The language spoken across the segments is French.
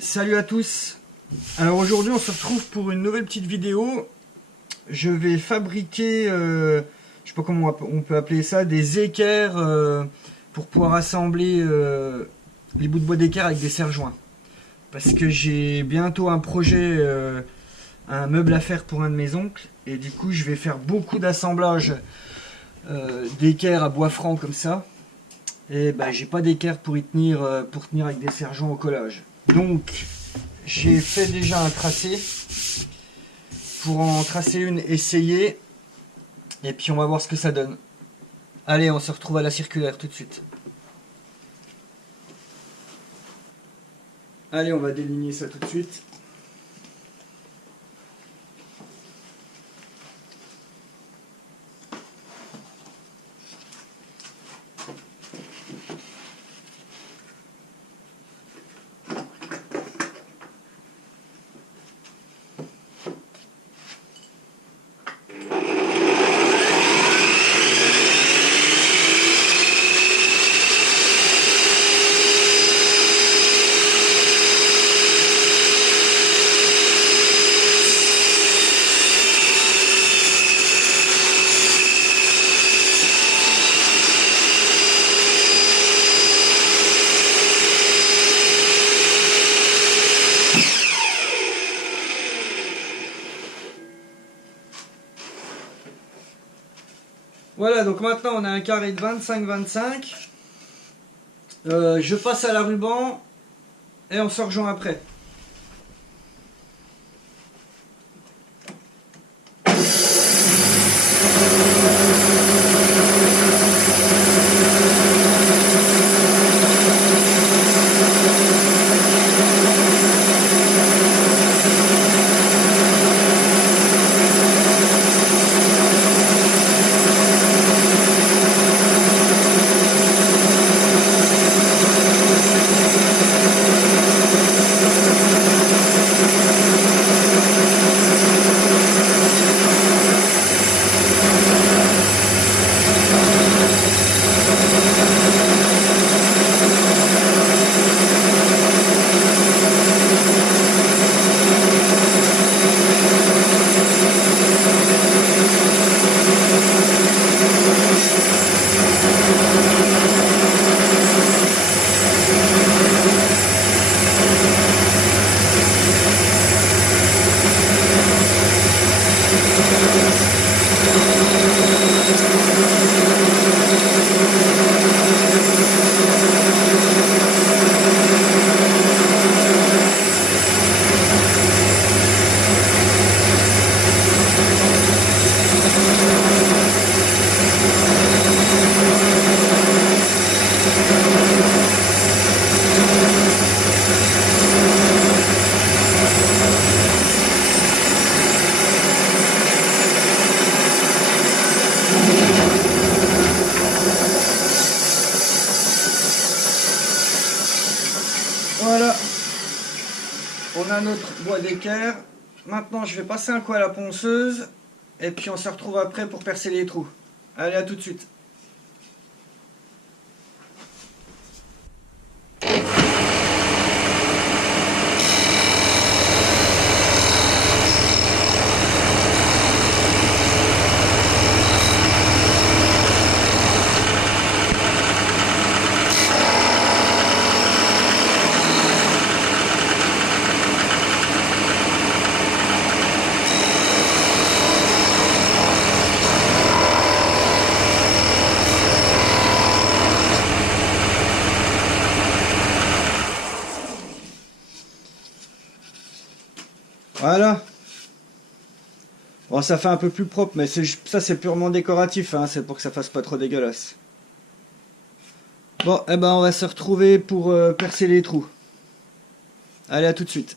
Salut à tous. Alors aujourd'hui on se retrouve pour une nouvelle petite vidéo. Je vais fabriquer, je sais pas comment on peut appeler ça, des équerres pour pouvoir assembler les bouts de bois d'équerre avec des serre-joints. Parce que j'ai bientôt un projet, un meuble à faire pour un de mes oncles. Et du coup je vais faire beaucoup d'assemblages d'équerres à bois franc comme ça. Et ben j'ai pas d'équerre pour tenir avec des serre-joints au collage. Donc j'ai fait déjà un tracé pour en tracer une, essayer, et puis on va voir ce que ça donne. Allez, on se retrouve à la circulaire tout de suite. Allez, on va déligner ça tout de suite. Voilà, donc maintenant on a un carré de 25-25. Je passe à la ruban et on se rejoint après. Voilà, on a notre bois d'équerre. Maintenant je vais passer un coup à la ponceuse et puis on se retrouve après pour percer les trous. Allez, à tout de suite. Voilà. Bon, ça fait un peu plus propre, mais ça c'est purement décoratif, hein, c'est pour que ça fasse pas trop dégueulasse. Bon, eh ben on va se retrouver pour percer les trous. Allez, à tout de suite.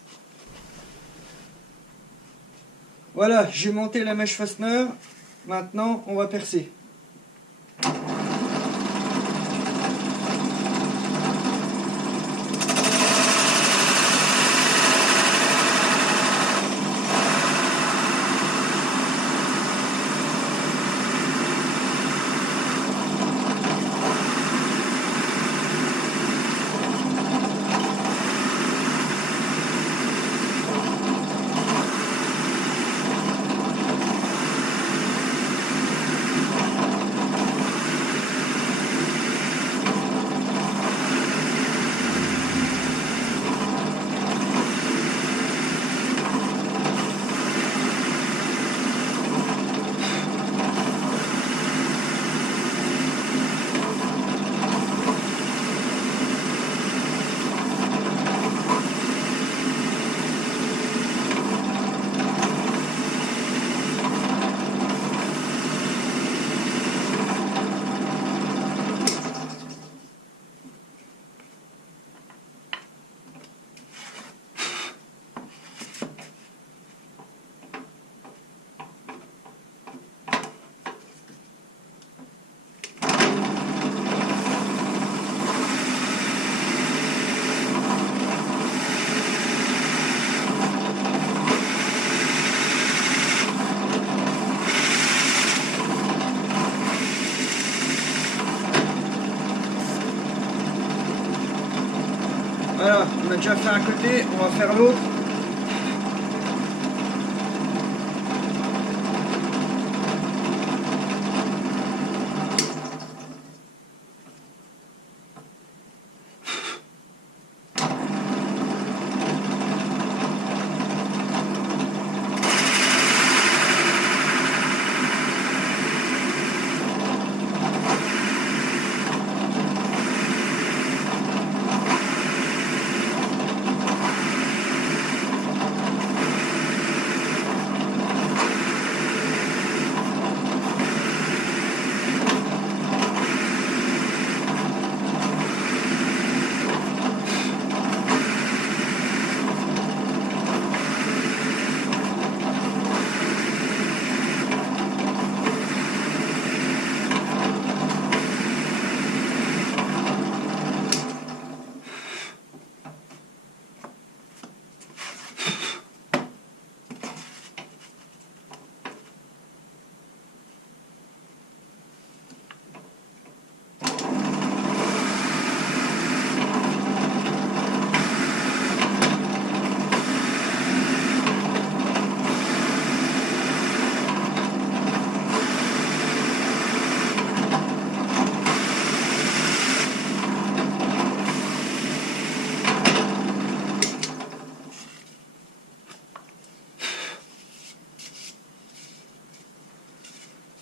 Voilà, j'ai monté la mèche fastener. Maintenant, on va percer. déjà fait un côté, on va faire l'autre.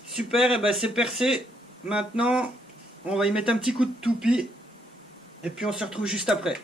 Super, et ben c'est percé. Maintenant, on va y mettre un petit coup de toupie. Et puis on se retrouve juste après.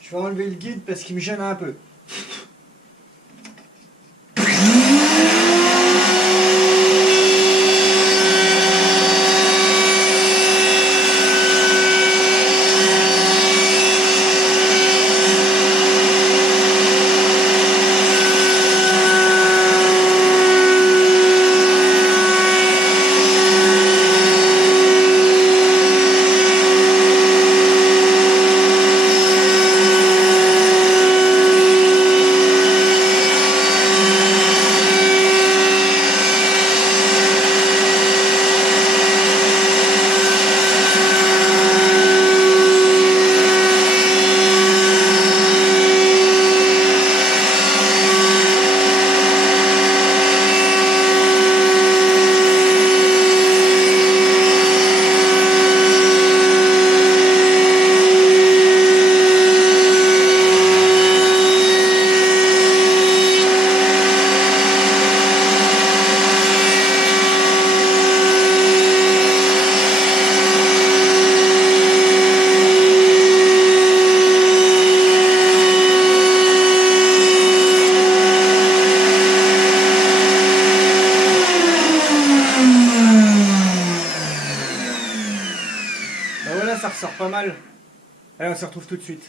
Je vais enlever le guide parce qu'il me gêne un peu. Ben voilà, ça ressort pas mal. Allez, on se retrouve tout de suite.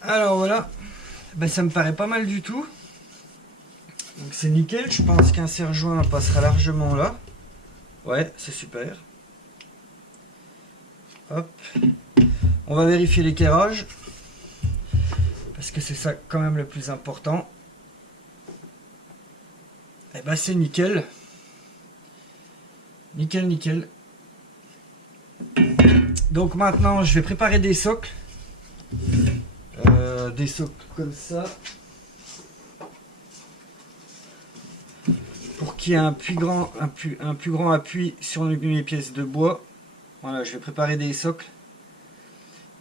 Alors voilà, ben, ça me paraît pas mal du tout. Donc c'est nickel, je pense qu'un serre-joint passera largement là. Ouais, c'est super. Hop. On va vérifier l'équerrage. Parce que c'est ça quand même le plus important. Et ben c'est nickel. Nickel, nickel. Donc maintenant je vais préparer des socles. des socles comme ça. Pour qu'il y ait un plus grand appui sur mes pièces de bois. Voilà, je vais préparer des socles.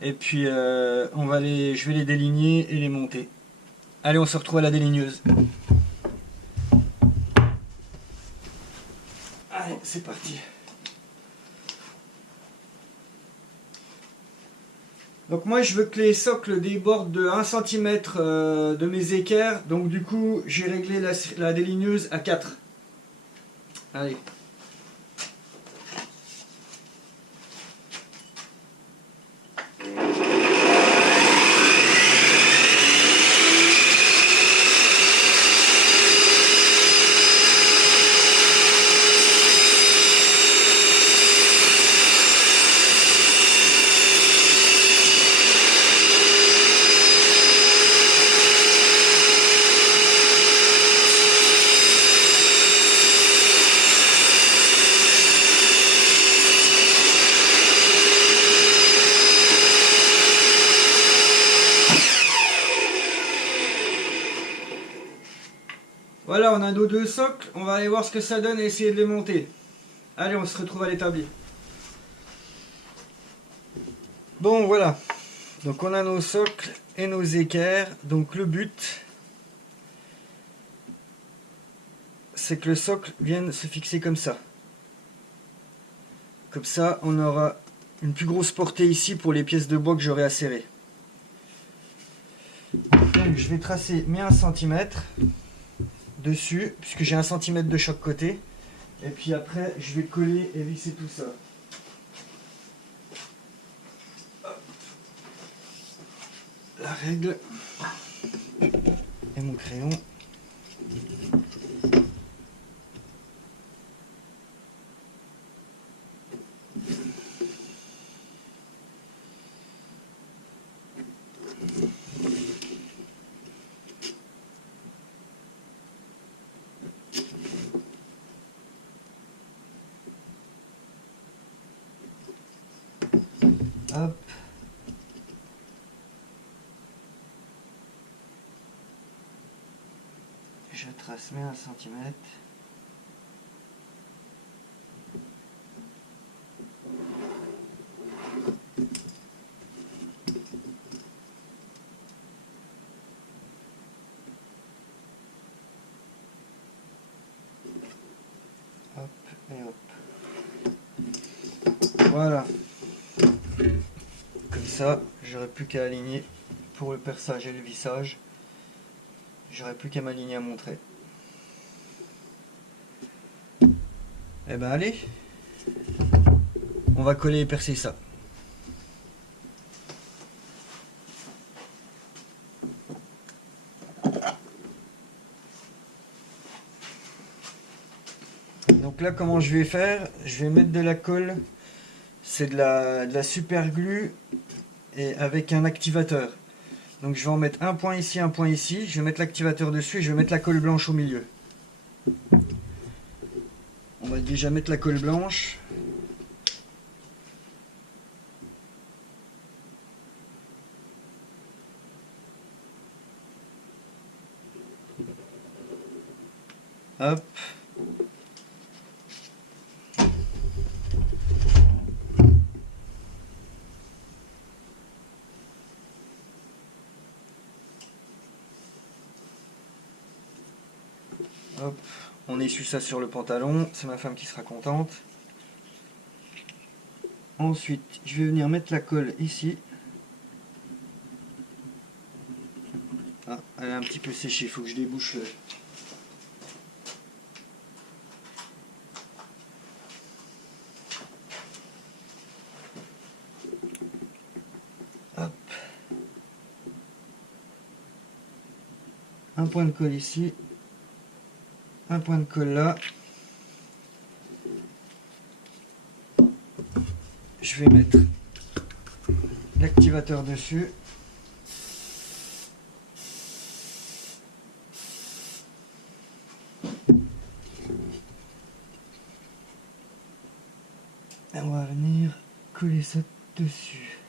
Et puis je vais les déligner et les monter. Allez, on se retrouve à la déligneuse. Allez, c'est parti. Donc moi je veux que les socles débordent de 1 cm de mes équerres. Donc du coup j'ai réglé la déligneuse à 4. Allez. Voilà, on a nos 2 socles, on va aller voir ce que ça donne et essayer de les monter. Allez, on se retrouve à l'établi. Bon, voilà. Donc on a nos socles et nos équerres. Donc le but, c'est que le socle vienne se fixer comme ça. Comme ça, on aura une plus grosse portée ici pour les pièces de bois que j'aurai à serrer. Donc je vais tracer mes 1 cm dessus, puisque j'ai 1 cm de chaque côté. Et puis après, je vais coller et visser tout ça. Hop. La règle et mon crayon. Hop. Je trace mes 1 cm. Hop et hop. Voilà. Comme ça, j'aurai plus qu'à aligner pour le perçage et le vissage. J'aurai plus qu'à m'aligner à mon trait. Et ben allez, on va coller et percer ça. Donc là, comment je vais faire? Je vais mettre de la colle. C'est de la super glue et avec un activateur. Donc je vais en mettre un point ici, un point ici. Je vais mettre l'activateur dessus et je vais mettre la colle blanche au milieu. On va déjà mettre la colle blanche. Hop. Hop, on essuie ça sur le pantalon, c'est ma femme qui sera contente. Ensuite, je vais venir mettre la colle ici. Ah, elle est un petit peu séchée, il faut que je débouche le... Hop. Un point de colle ici. Un point de colle là. Je vais mettre l'activateur dessus. Et on va venir coller ça dessus.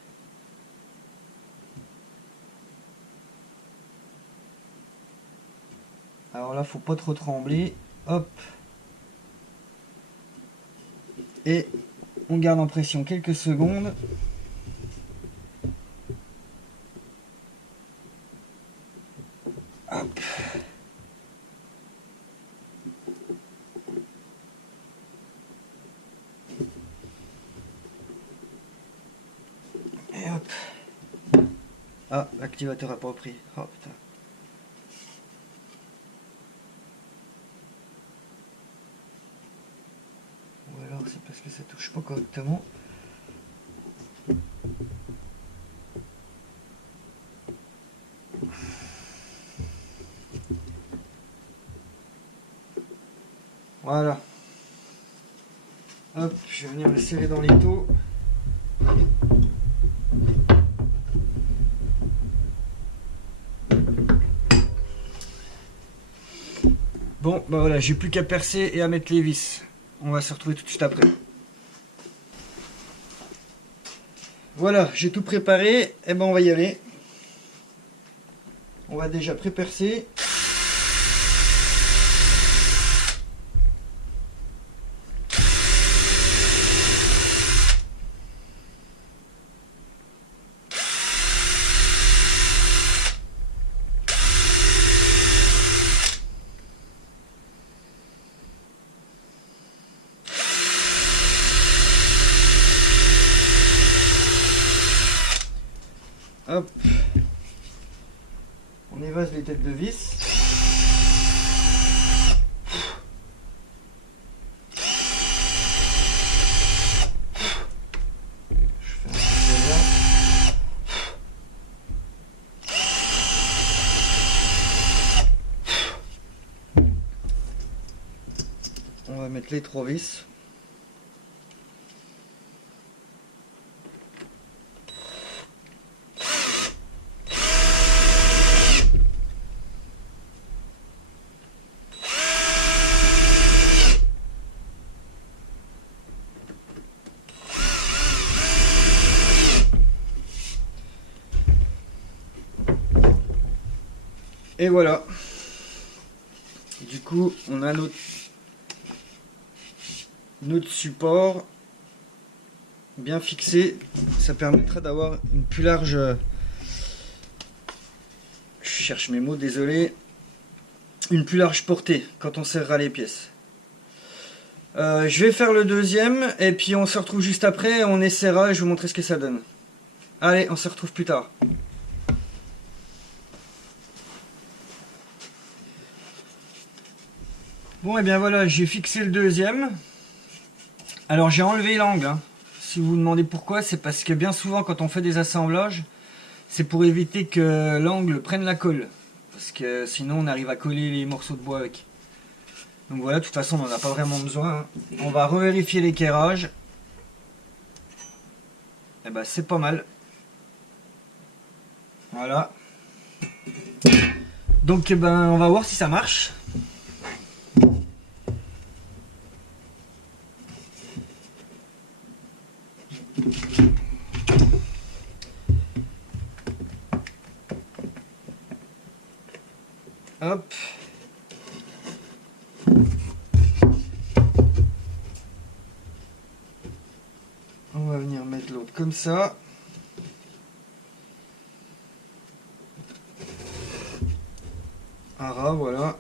Alors là, faut pas trop trembler. Hop. Et on garde en pression quelques secondes. Hop. Et hop. Ah, l'activateur a pas pris. Oh putain. Ou alors c'est parce que ça touche pas correctement. Voilà. Hop, je vais venir le serrer dans l'étau. Bon, bah voilà, j'ai plus qu'à percer et à mettre les vis. On va se retrouver tout de suite après. Voilà, j'ai tout préparé. Et ben on va y aller. On va déjà pré-percer. Hop, on évase les têtes de vis. Je fais un peu là. On va mettre les 3 vis. Et voilà. Du coup, on a notre support bien fixé. Ça permettra d'avoir une plus large... Je cherche mes mots, désolé. Une plus large portée quand on serrera les pièces. Je vais faire le deuxième et puis on se retrouve juste après. On essaiera et je vais vous montrer ce que ça donne. Allez, on se retrouve plus tard. Bon, et bien voilà, j'ai fixé le deuxième. Alors j'ai enlevé l'angle. Hein. Si vous vous demandez pourquoi, c'est parce que bien souvent quand on fait des assemblages, c'est pour éviter que l'angle prenne la colle. Parce que sinon on arrive à coller les morceaux de bois avec. Donc voilà, de toute façon on n'en a pas vraiment besoin. Hein. On va revérifier l'équerrage. Et ben c'est pas mal. Voilà. Donc eh ben on va voir si ça marche. Hop. On va venir mettre l'autre comme ça. Un ras, voilà.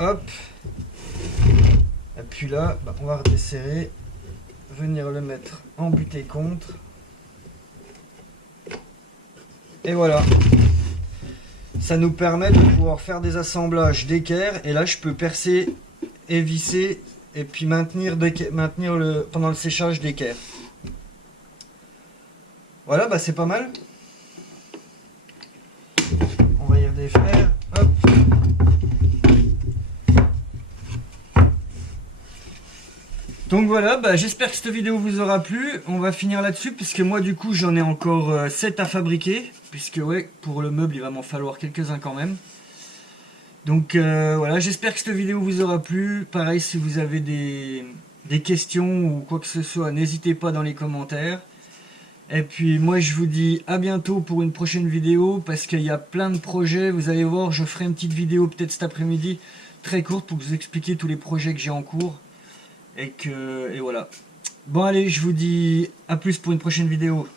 Hop. Et puis là, bah, on va redesserrer. Venir le mettre en but et contre. Et voilà. Ça nous permet de pouvoir faire des assemblages d'équerre. Et là, je peux percer et visser et puis maintenir pendant le séchage d'équerre. Voilà, bah c'est pas mal. On va y redéfaire. Hop. Donc voilà, bah, j'espère que cette vidéo vous aura plu. On va finir là-dessus, puisque moi du coup j'en ai encore 7 à fabriquer. Puisque ouais, pour le meuble il va m'en falloir quelques-uns quand même. Donc voilà, j'espère que cette vidéo vous aura plu. Pareil, si vous avez des questions ou quoi que ce soit, n'hésitez pas dans les commentaires. Et puis moi je vous dis à bientôt pour une prochaine vidéo, parce qu'il y a plein de projets. Vous allez voir, je ferai une petite vidéo peut-être cet après-midi, très courte, pour vous expliquer tous les projets que j'ai en cours. Et voilà. Bon allez, je vous dis à plus pour une prochaine vidéo.